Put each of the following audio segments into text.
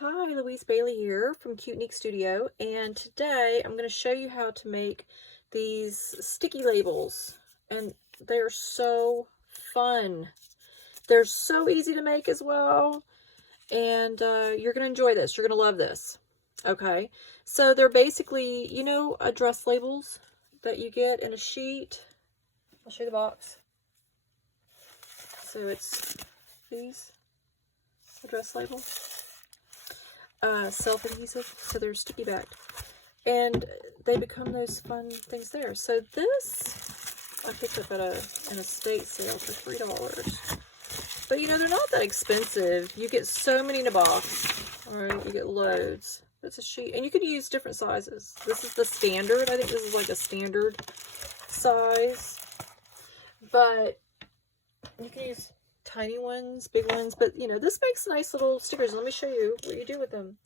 Hi, Louise Bailey here from Cute Neek Studio, and today I'm going to show you how to make these sticky labels, and they're so fun. They're so easy to make as well, and you're going to enjoy this. You're going to love this. Okay, so they're basically, you know, address labels that you get in a sheet. I'll show you the box. So it's these address labels. Self-adhesive, so they're sticky backed, and they become those fun things there. So this I picked up at an estate sale for $3, but you know, they're not that expensive. You get so many in a box. All right, you get loads. It's a sheet, and you could use different sizes. This is the standard. I think this is like a standard size, but you can use tiny ones, big ones, but you know, this makes nice little stickers. Let me show you what you do with them.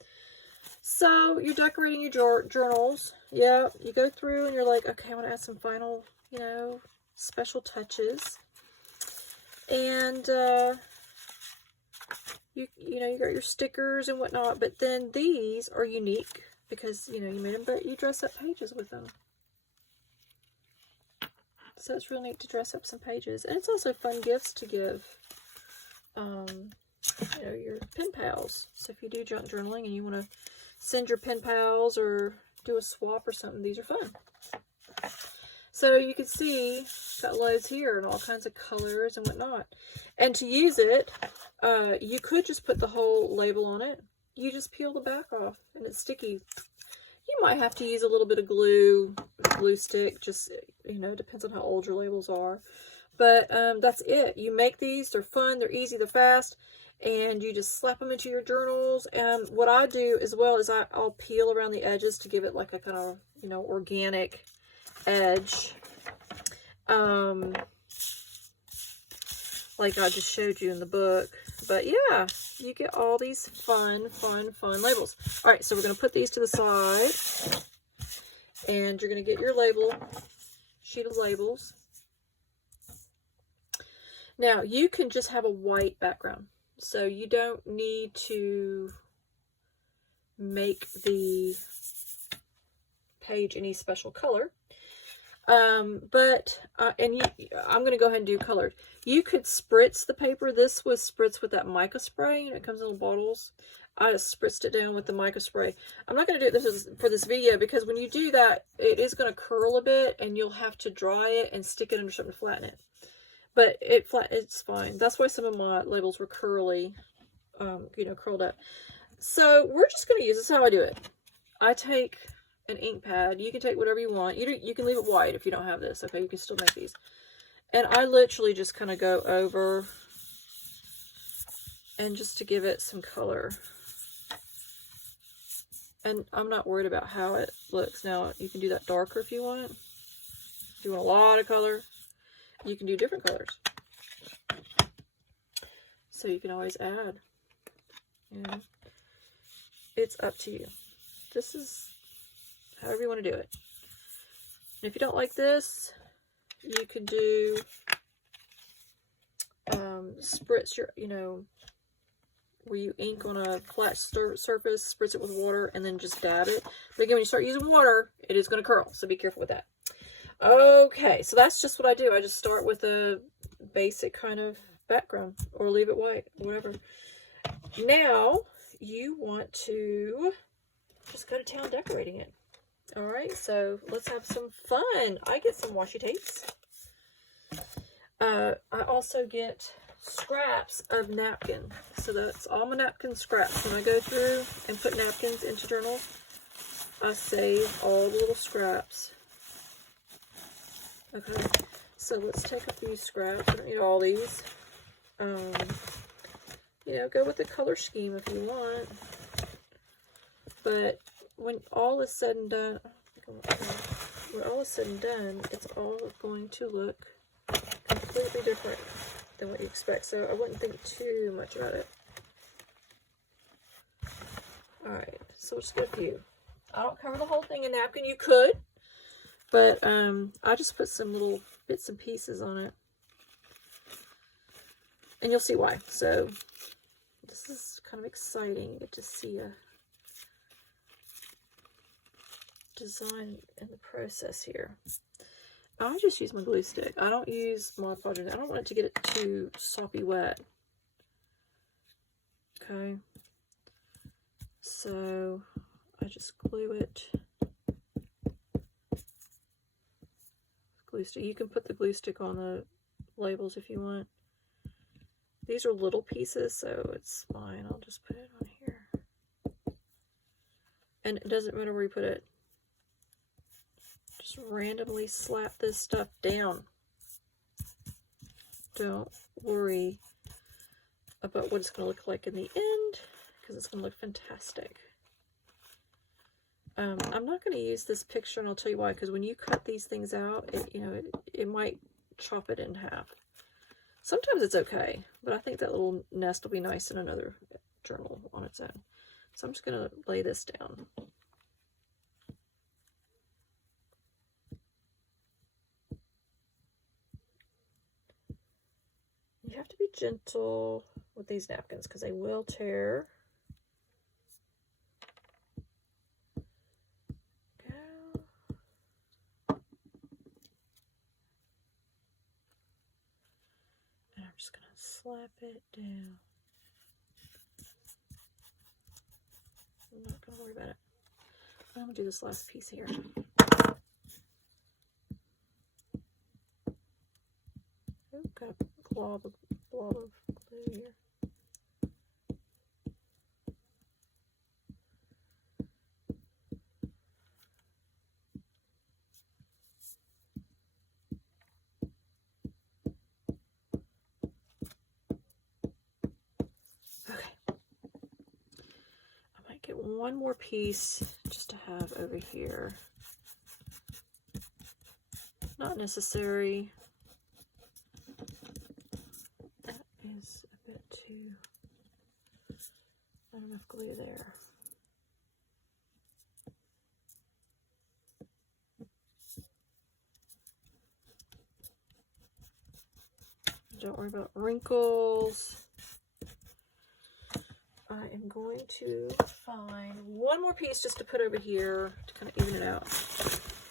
So you're decorating your journals. Yeah, you go through and you're like, okay, I want to add some final, you know, special touches. And you know, you got your stickers and whatnot, but then these are unique because, you know, you made them, but you dress up pages with them. So it's real neat to dress up some pages, and it's also fun gifts to give you know, your pen pals. So if you do junk journaling and you want to send your pen pals or do a swap or something, these are fun. So you can see got loads here and all kinds of colors and whatnot. And to use it, you could just put the whole label on it. You just peel the back off and it's sticky. You might have to use a little bit of glue stick, just, you know, depends on how old your labels are. But that's it. You make these, they're fun, they're easy, they're fast, and you just slap them into your journals. And what I do as well is I'll peel around the edges to give it like a kind of, you know, organic edge. Like I just showed you in the book. But yeah, you get all these fun labels. All right, so we're going to put these to the side. And you're going to get your label, sheet of labels. Now, you can just have a white background. So you don't need to make the page any special color. I'm going to go ahead and do colored. You could spritz the paper. This was spritzed with that mica spray. It comes in little bottles. I just spritzed it down with the mica spray. I'm not going to do this for this video because when you do that, it is going to curl a bit and you'll have to dry it and stick it under something to flatten it. But it's fine. That's why some of my labels were curly, you know, curled up. So we're just going to use, this is how I do it. I take an ink pad. You can take whatever you want. You can leave it white if you don't have this. Okay, you can still make these. And I literally just kind of go over and just to give it some color. And I'm not worried about how it looks. Now, you can do that darker if you want. If you want a lot of color, you can do different colors. So you can always add. You know, it's up to you. This is however you want to do it. And if you don't like this, you could do spritz your, you know, where you ink on a flat surface, spritz it with water, and then just dab it. But again, when you start using water, it is going to curl, so be careful with that. Okay, so that's just what I do. I just start with a basic kind of background, or leave it white, whatever. Now, you want to just go to town decorating it. All right, so let's have some fun. I get some washi tapes. I also get scraps of napkin. So that's all my napkin scraps. When I go through and put napkins into journals, I save all the little scraps. Okay, so let's take a few scraps. I don't need all these. You know, go with the color scheme if you want. But when all is said and done, it's all going to look completely different than what you expect. So I wouldn't think too much about it. Alright, so we'll just get a few. I don't cover the whole thing in napkin. You could, but I just put some little bits and pieces on it. And you'll see why. So this is kind of exciting. You get to see a design in the process here. I just use my glue stick. I don't use Mod Podge. I don't want it to get it too soppy wet. Okay. So I just glue it. Glue stick. You can put the glue stick on the labels if you want. These are little pieces, so it's fine. I'll just put it on here. And it doesn't matter where you put it. Just randomly slap this stuff down. Don't worry about what it's going to look like in the end, because it's going to look fantastic. I'm not going to use this picture, and I'll tell you why, because when you cut these things out, it might chop it in half. Sometimes it's okay, but I think that little nest will be nice in another journal on its own. So I'm just going to lay this down. You have to be gentle with these napkins because they will tear. Just gonna slap it down. I'm not gonna worry about it. I'm gonna do this last piece here. Oh, got a blob of glue here. One more piece just to have over here. Not necessary. That is a bit too, not enough glue there. Don't worry about wrinkles. I am going to find one more piece just to put over here to kind of even it out.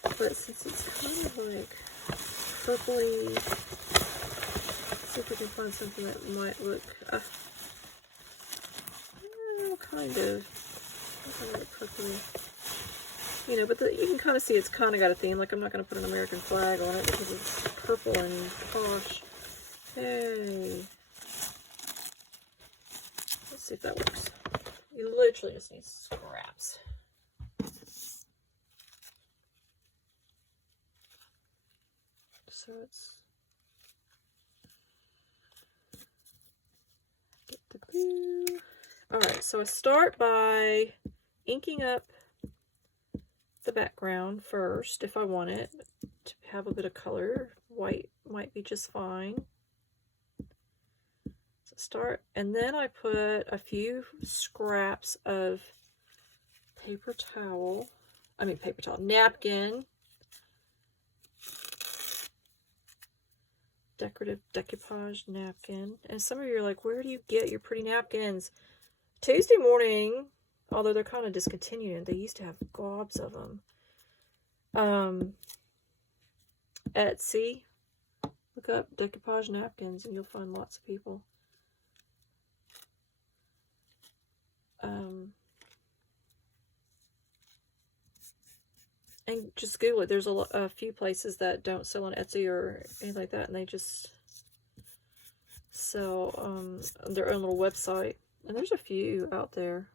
But since it's kind of like purpley, let's see if we can find something that might look kind of purpley. You know, but you can kind of see it's kind of got a theme. Like, I'm not going to put an American flag on it because it's purple and posh. Hey. See if that works. You literally just need scraps. So it's get the glue. Alright, so I start by inking up the background first if I want it to have a bit of color. White might be just fine. Start, and then I put a few scraps of paper towel, napkin, decorative decoupage napkin. And some of you are like, where do you get your pretty napkins? Tuesday morning, although they're kind of discontinued, they used to have gobs of them. Etsy, look up decoupage napkins and you'll find lots of people. And just Google it. There's a few places that don't sell on Etsy or anything like that, and they just sell their own little website. And there's a few out there.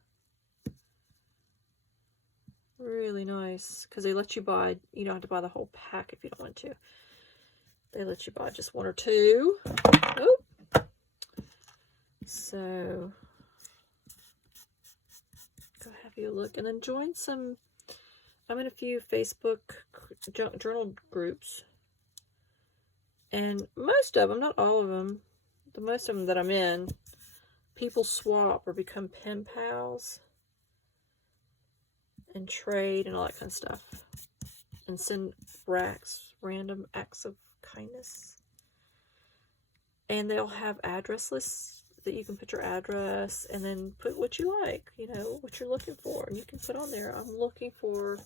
Really nice, because they let you buy, you don't have to buy the whole pack if you don't want to. They let you buy just one or two. Oh. So go have you look, and then join some. I'm in a few Facebook journal groups, and most of them, not all of them, the most of them that I'm in, people swap or become pen pals and trade and all that kind of stuff, and send random acts of kindness. And they'll have address lists that you can put your address and then put what you like, you know, what you're looking for. And you can put on there, I'm looking for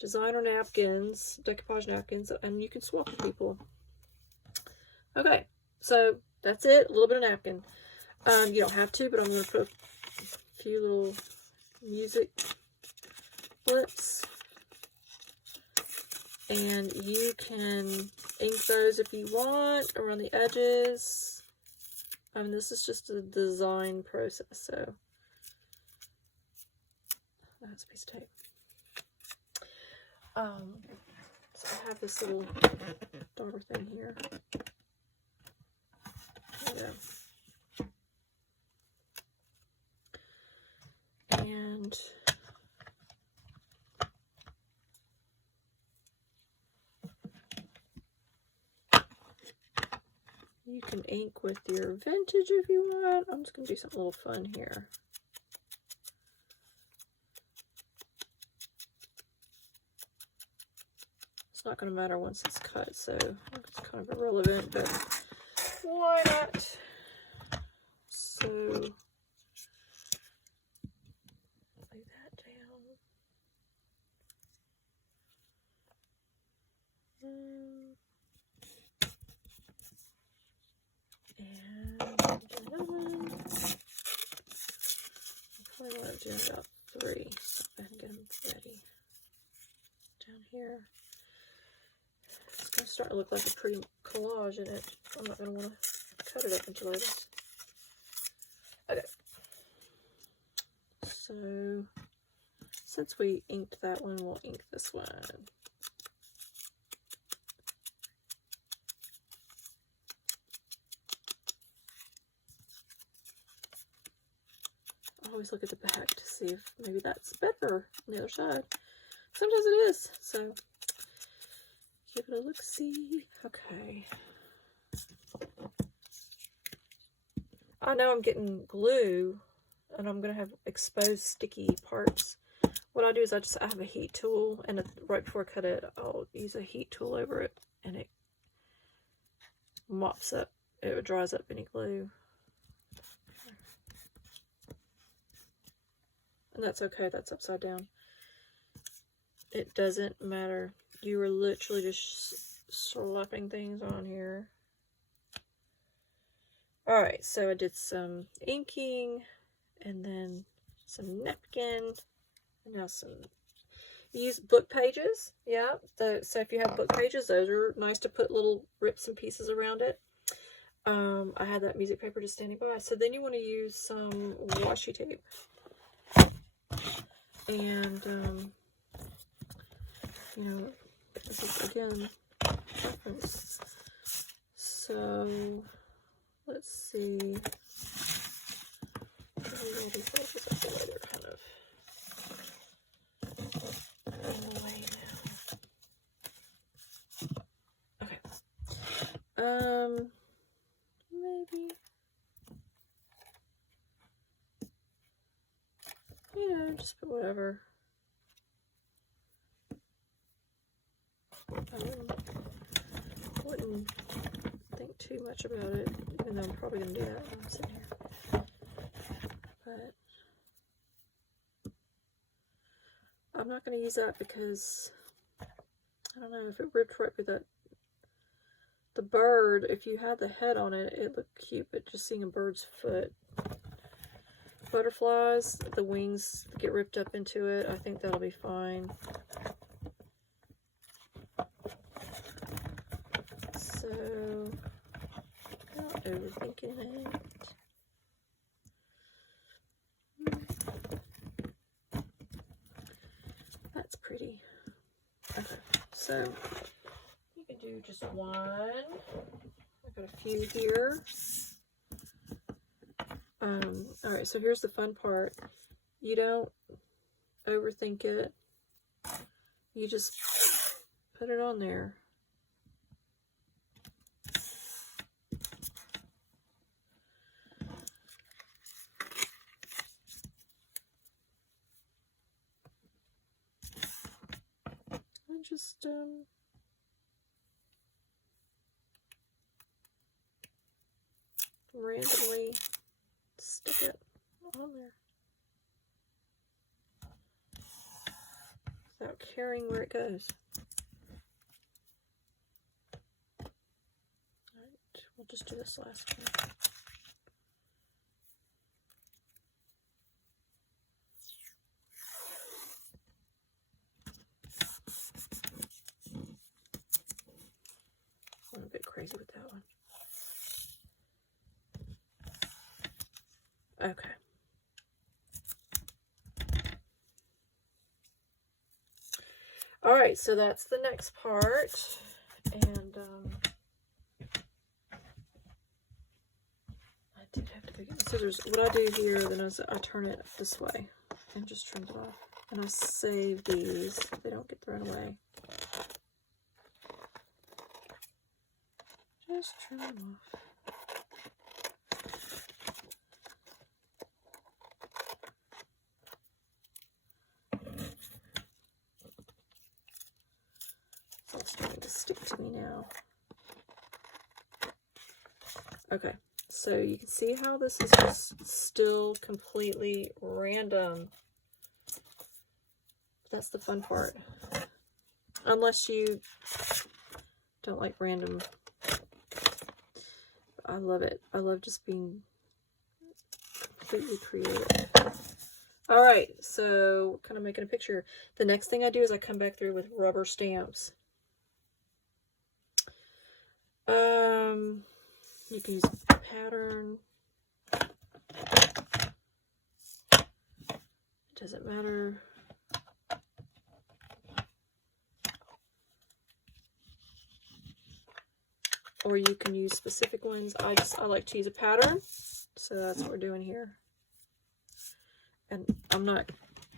designer napkins, decoupage napkins, and you can swap with people. Okay, so that's it, a little bit of napkin. You don't have to, but I'm going to put a few little music blips. And you can ink those if you want around the edges. This is just a design process, so that's a piece of tape. So I have this little daughter thing here. There we go. And you can ink with your vintage if you want. I'm just going to do something a little fun here. It's not going to matter once it's cut, so it's kind of irrelevant, but why not? So, lay that down. And another one. I probably want to do about 3, so I can get them ready. Down here. It's going to start to look like a pretty collage in it. I'm not going to want to cut it up into layers. Okay. So, since we inked that one, we'll ink this one. I always look at the back to see if maybe that's better on the other side. Sometimes it is, so give it a look-see. Okay. I know I'm getting glue, and I'm going to have exposed sticky parts. What I do is I have a heat tool, and right before I cut it, I'll use a heat tool over it, and it mops up, it dries up any glue. And that's okay, that's upside down. It doesn't matter. You are literally just slapping things on here. Alright, so I did some inking, and then some napkin, and now some, use book pages, yeah, so if you have book pages, those are nice to put little rips and pieces around it. I had that music paper just standing by, so then you want to use some washi tape. And, you know, this is, again, reference. So, let's see. All these edges up the way they're kind of in the way now. Okay. Maybe. Yeah, just put whatever. I wouldn't think too much about it, even though I'm probably going to do that when I'm sitting here. But I'm not going to use that because, I don't know, if it ripped right through that, the bird, if you had the head on it, it looked cute, but just seeing a bird's foot. Butterflies, the wings get ripped up into it. I think that'll be fine. So, not overthinking it. That's pretty. Okay, so you can do just one. I've got a few here. Alright, so here's the fun part. You don't overthink it. You just put it on there. And just, randomly without caring where it goes. Alright, we'll just do this last one. I'm a bit crazy with that one. Okay. All right, so that's the next part, and I did have to go get the scissors. What I do here then is I turn it this way and just trim it off, and I save these so they don't get thrown away. Just trim them off. It's starting to stick to me now. Okay, so you can see how this is just still completely random. That's the fun part. Unless you don't like random. I love it. I love just being completely creative. All right, so kind of making a picture. The next thing I do is I come back through with rubber stamps. You can use a pattern. It doesn't matter. Or you can use specific ones. I like to use a pattern, so that's what we're doing here. And I'm not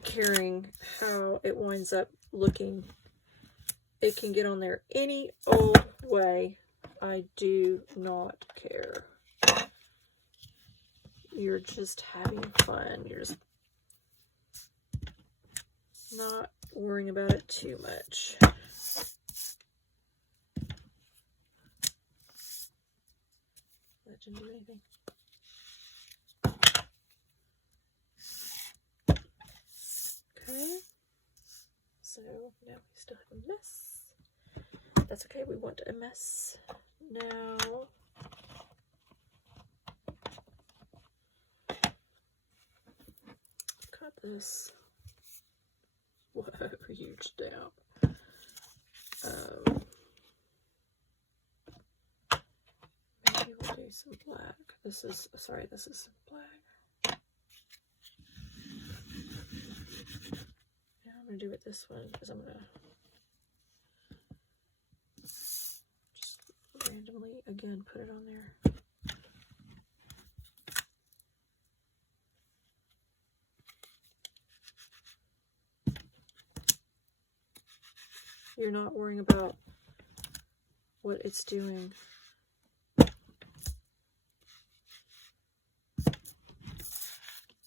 caring how it winds up looking. It can get on there any old way. I do not care. You're just having fun. You're just not worrying about it too much. That didn't do anything. Okay. So now we still have a mess. That's okay. We want a mess. Now, cut this. Whoa, huge down. Maybe we'll do some black. This is black. Now I'm going to do it this one because I'm going to randomly again put it on there. You're not worrying about what it's doing.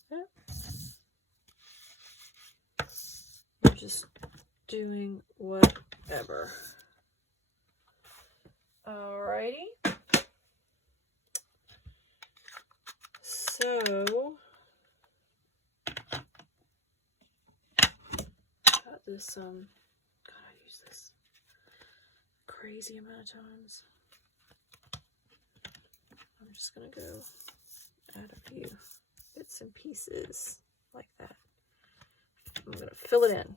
Yeah. You're just doing whatever. Alrighty. So, got this, God, I use this crazy amount of times. I'm just gonna go add a few bits and pieces like that. I'm gonna fill it in.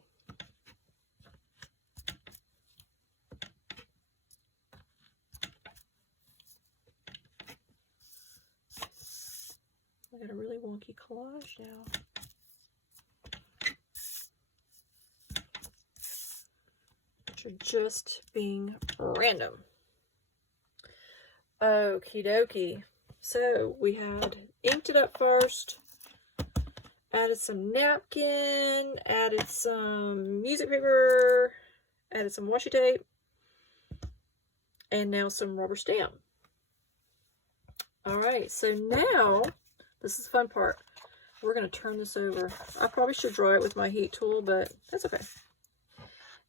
I got a really wonky collage now. Which are just being random. Okie dokie. So we had inked it up first, added some napkin, added some music paper, added some washi tape, and now some rubber stamp. Alright, so now this is the fun part. We're going to turn this over. I probably should dry it with my heat tool, but that's okay.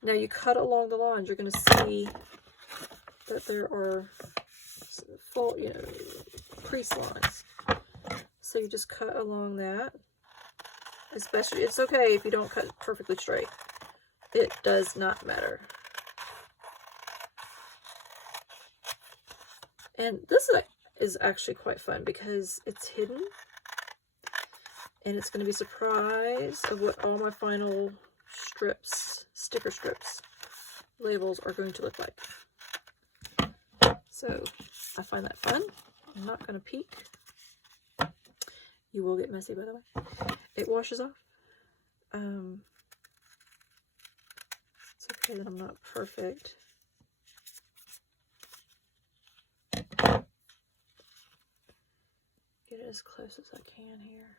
Now you cut along the lines. You're going to see that there are full, crease lines. So you just cut along that. Especially, it's okay if you don't cut perfectly straight. It does not matter. And this is actually quite fun because it's hidden. And it's going to be a surprise of what all my final strips, sticker strips, labels are going to look like. So I find that fun. I'm not going to peek. You will get messy, by the way. It washes off. It's okay that I'm not perfect. Get it as close as I can here.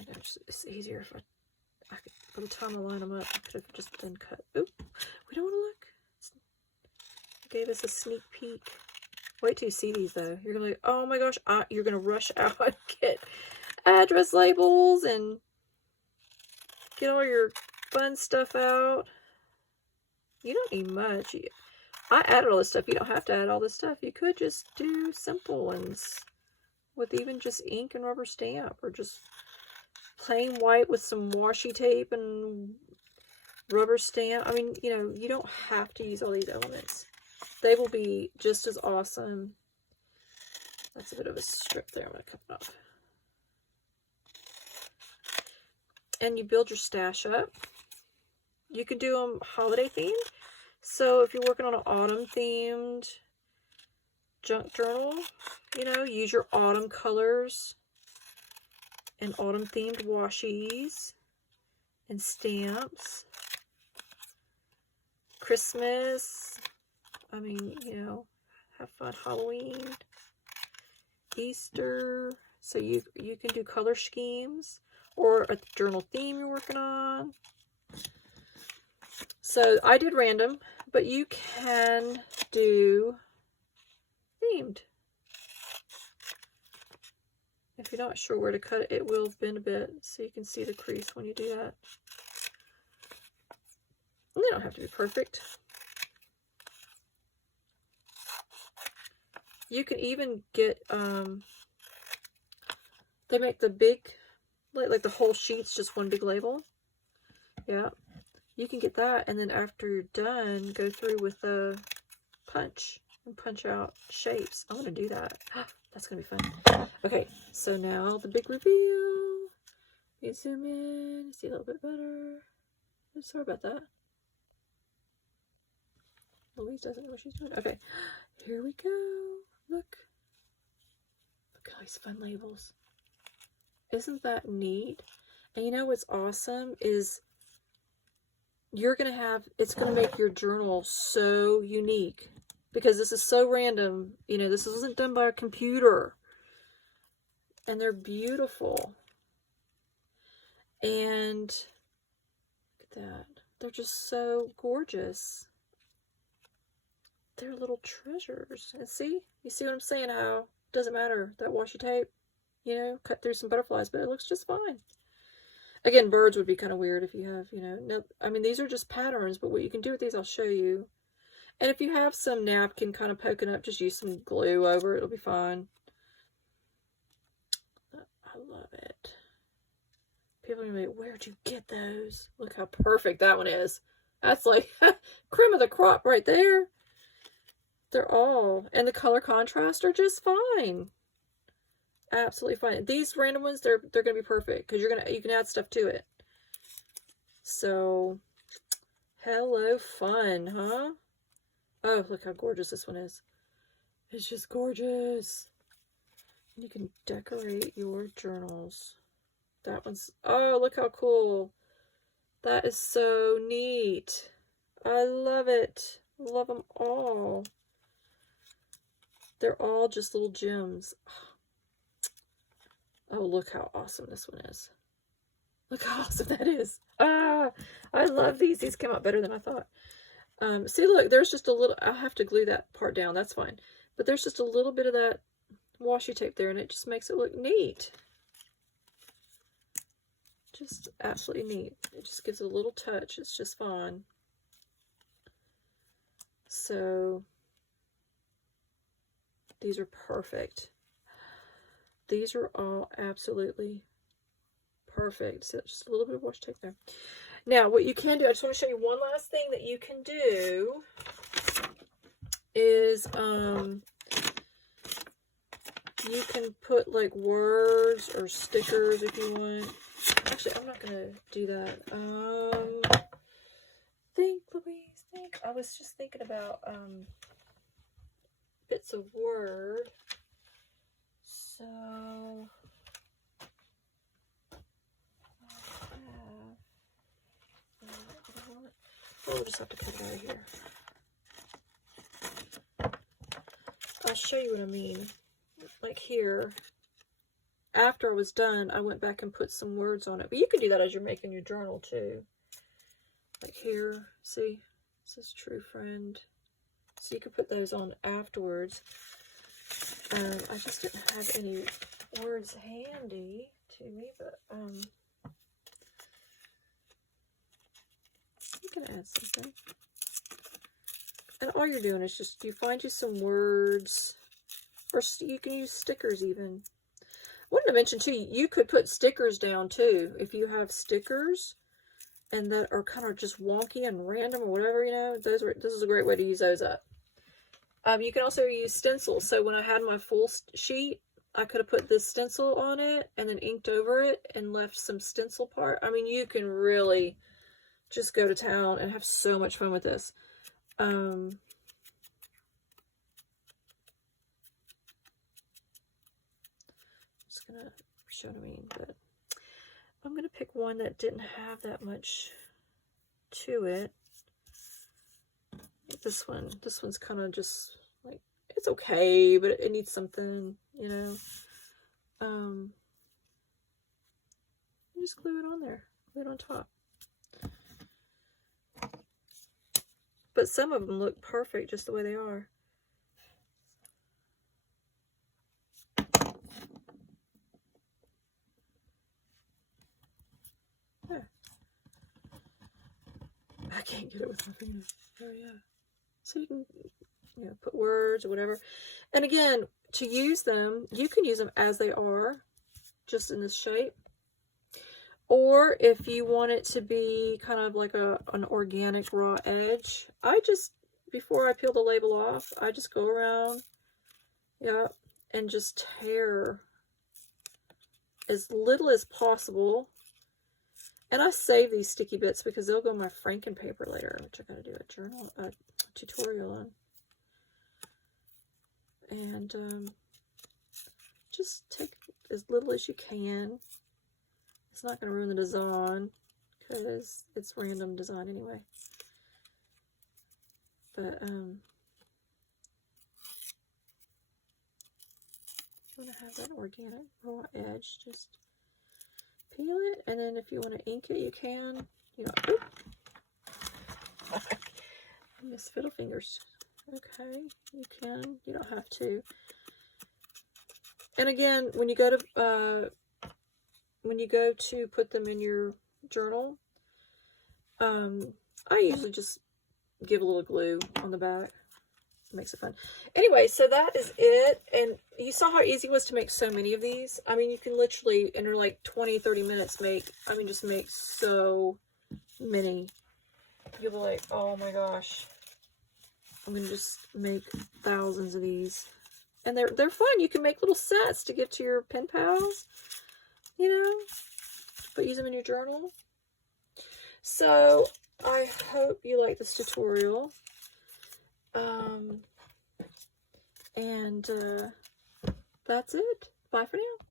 I think it's easier if I could, by the time I line them up, I could have just then cut. Oop, we don't want to look. It gave us a sneak peek. Wait till you see these though. You're gonna be like, oh my gosh, you're gonna rush out and get address labels and get all your fun stuff out. You don't need much. I added all this stuff. You don't have to add all this stuff. You could just do simple ones with even just ink and rubber stamp, or just plain white with some washi tape and rubber stamp. I mean, you know, you don't have to use all these elements. They will be just as awesome. That's a bit of a strip there. I'm going to cut it off. And you build your stash up. You could do them holiday themed. So if you're working on an autumn themed junk journal, you know, use your autumn colors and autumn themed washies and stamps. Christmas, I mean, you know, have fun. Halloween, Easter. So you can do color schemes or a journal theme you're working on. So I did random, but you can do themed. If you're not sure where to cut it, it will bend a bit, so you can see the crease when you do that. And they don't have to be perfect. You can even get, they make the big, like the whole sheet's just one big label. Yeah. You can get that, and then after you're done, go through with a punch and punch out shapes. I'm going to do that. That's going to be fun. Okay, so now the big reveal. You zoom in, see a little bit better. I'm sorry about that. Louise doesn't know what she's doing. Okay, here we go. Look. Look at all these fun labels. Isn't that neat? And you know what's awesome is you're going to have, it's going to make your journal so unique, because this is so random. You know, this wasn't done by a computer, and they're beautiful. And look at that. They're just so gorgeous. They're little treasures. And see, you see what I'm saying? How it doesn't matter that washi tape, you know, cut through some butterflies, but it looks just fine. Again, birds would be kind of weird if you have, you know, no, I mean, these are just patterns, but what you can do with these, I'll show you. And if you have some napkin kind of poking up, just use some glue over it. It'll be fine. I love it. People are going to be like, where'd you get those? Look how perfect that one is. That's like cream of the crop right there. They're all, and the color contrast are just fine. Absolutely fine. These random ones, they're gonna be perfect because you can add stuff to it. So, hello fun, huh? Oh, look how gorgeous this one is. It's just gorgeous. You can decorate your journals. That one's, oh, look how cool. That is so neat. I love it. Love them all. They're all just little gems. Oh, look how awesome this one is. Look how awesome that is. Ah, I love these. These came out better than I thought. See, look, there's just a little, I'll have to glue that part down. That's fine. But there's just a little bit of that washi tape there, and it just makes it look neat. Just absolutely neat. It just gives it a little touch. It's just fun. So these are perfect. These are all absolutely perfect. So just a little bit of washi tape there. Now, what you can do, I just want to show you one last thing that you can do is you can put like words or stickers if you want. Actually, I'm not gonna do that. Think, Louise, think. I was just thinking about bits of word. So we'll just have to cut it out of here. I'll show you what I mean. Like here, after I was done, I went back and put some words on it. But you can do that as you're making your journal too. Like here, see, this is true friend. So you can put those on afterwards. I just didn't have any words handy to me, but you can add something. And all you're doing is just, you find you some words, or you can use stickers even. I wanted to mention too, you could put stickers down too. If you have stickers and that are kind of just wonky and random or whatever, you know, this is a great way to use those up. You can also use stencils. So when I had my full sheet, I could have put this stencil on it and then inked over it and left some stencil part. I mean, you can really just go to town and have so much fun with this. Just gonna show what I mean, but I'm gonna pick one that didn't have that much to it. This one's kind of just like, it's okay, but it needs something, you know. Just glue it on there, glue it on top. But some of them look perfect just the way they are. There. I can't get it with my fingers. Oh yeah. So you can, you know, put words or whatever. And again, to use them, you can use them as they are, just in this shape. Or if you want it to be kind of like an organic raw edge, I just, before I peel the label off, I just go around, yeah, and just tear as little as possible. And I save these sticky bits because they'll go in my Franken paper later, which I gotta do a tutorial on. And just take as little as you can. It's not going to ruin the design because it's random design anyway. But if you want to have that organic raw edge, just peel it, and then if you want to ink it, you can. You know, miss fiddle fingers. Okay, you can. You don't have to. And again, when you go to put them in your journal, I usually just give a little glue on the back. It makes it fun. Anyway, so that is it. And you saw how easy it was to make so many of these. I mean, you can literally, in like 20-30 minutes, just make so many. You'll be like, oh my gosh, I'm gonna just make thousands of these. And they're fun. You can make little sets to give to your pen pals, you know, but use them in your journal. So I hope you like this tutorial. And that's it. Bye for now.